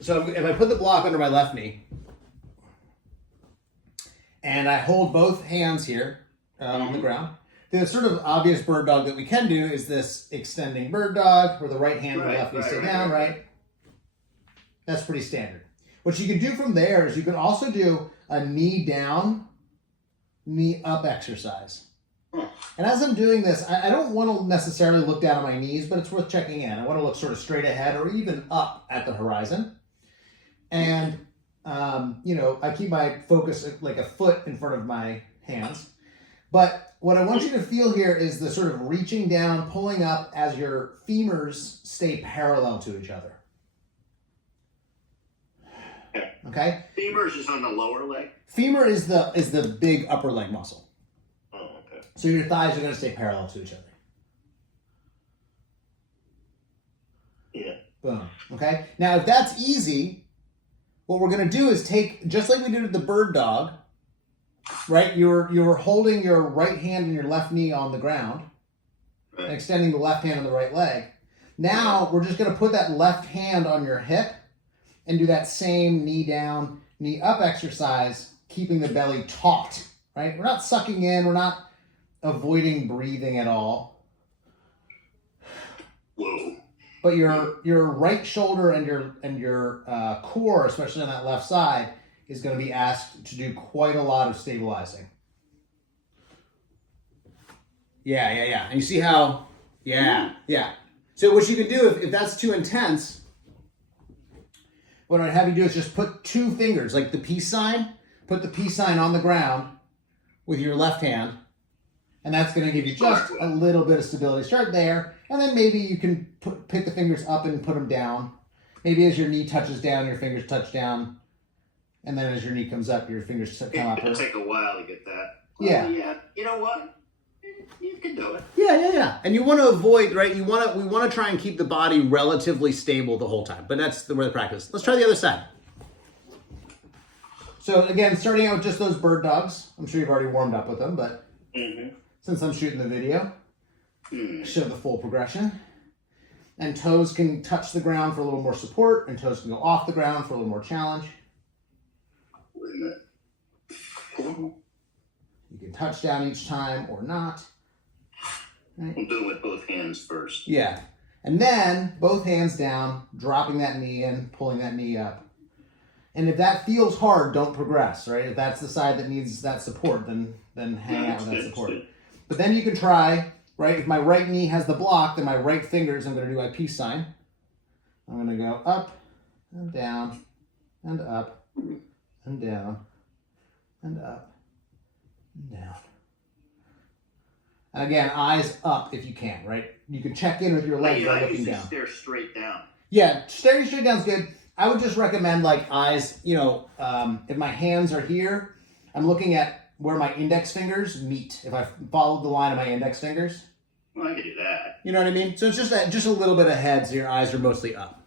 So if I put the block under my left knee and I hold both hands here on the ground, the sort of obvious bird dog that we can do is this extending bird dog where the right hand and the left knee stay down, right? That's pretty standard. What you can do from there is you can also do a knee down, knee up exercise. And as I'm doing this, I don't want to necessarily look down at my knees, but it's worth checking in. I want to look sort of straight ahead or even up at the horizon. And, I keep my focus like a foot in front of my hands. But what I want you to feel here is the sort of reaching down, pulling up as your femurs stay parallel to each other. Okay? Femurs is on the lower leg? Femur is the big upper leg muscle. Oh, okay. So your thighs are going to stay parallel to each other. Yeah. Boom. Okay? Now, if that's easy, what we're going to do is take, just like we did with the bird dog, right? You're holding your right hand and your left knee on the ground, right, and extending the left hand on the right leg. Now, we're just going to put that left hand on your hip and do that same knee down, knee up exercise, keeping the belly taut, right? We're not sucking in. We're not avoiding breathing at all. Whoa. But your right shoulder and your core, especially on that left side, is going to be asked to do quite a lot of stabilizing. Yeah. And you see how, yeah. So what you can do, if that's too intense, what I'd have you do is just put two fingers, like the peace sign, put the peace sign on the ground with your left hand, and that's going to give you just a little bit of stability. Start there, and then maybe you can pick the fingers up and put them down. Maybe as your knee touches down, your fingers touch down, and then as your knee comes up, your fingers come up. It'll take a while to get that. Yeah. Yeah. You know what? You can do it. Yeah. And you want to avoid, right? We want to try and keep the body relatively stable the whole time, but that's where the practice. Let's try the other side. So again, starting out with just those bird dogs. I'm sure you've already warmed up with them, but since I'm shooting the video, show the full progression. And toes can touch the ground for a little more support, and toes can go off the ground for a little more challenge. Wait a minute. Cool. You can touch down each time or not. Right? I'm doing it with both hands first. Yeah. And then both hands down, dropping that knee in, pulling that knee up. And if that feels hard, don't progress, right? If that's the side that needs that support, then hang out with that support. But then you can try, right? If my right knee has the block, then my right fingers, I'm going to do my peace sign. I'm going to go up and down and up and down and up and down. And again, eyes up if you can, right? You can check in with your legs by looking down. Stare straight down. Yeah, staring straight down is good. I would just recommend like eyes, if my hands are here, I'm looking at where my index fingers meet. If I followed the line of my index fingers. Well, I could do that. You know what I mean? So it's just a little bit ahead, so your eyes are mostly up.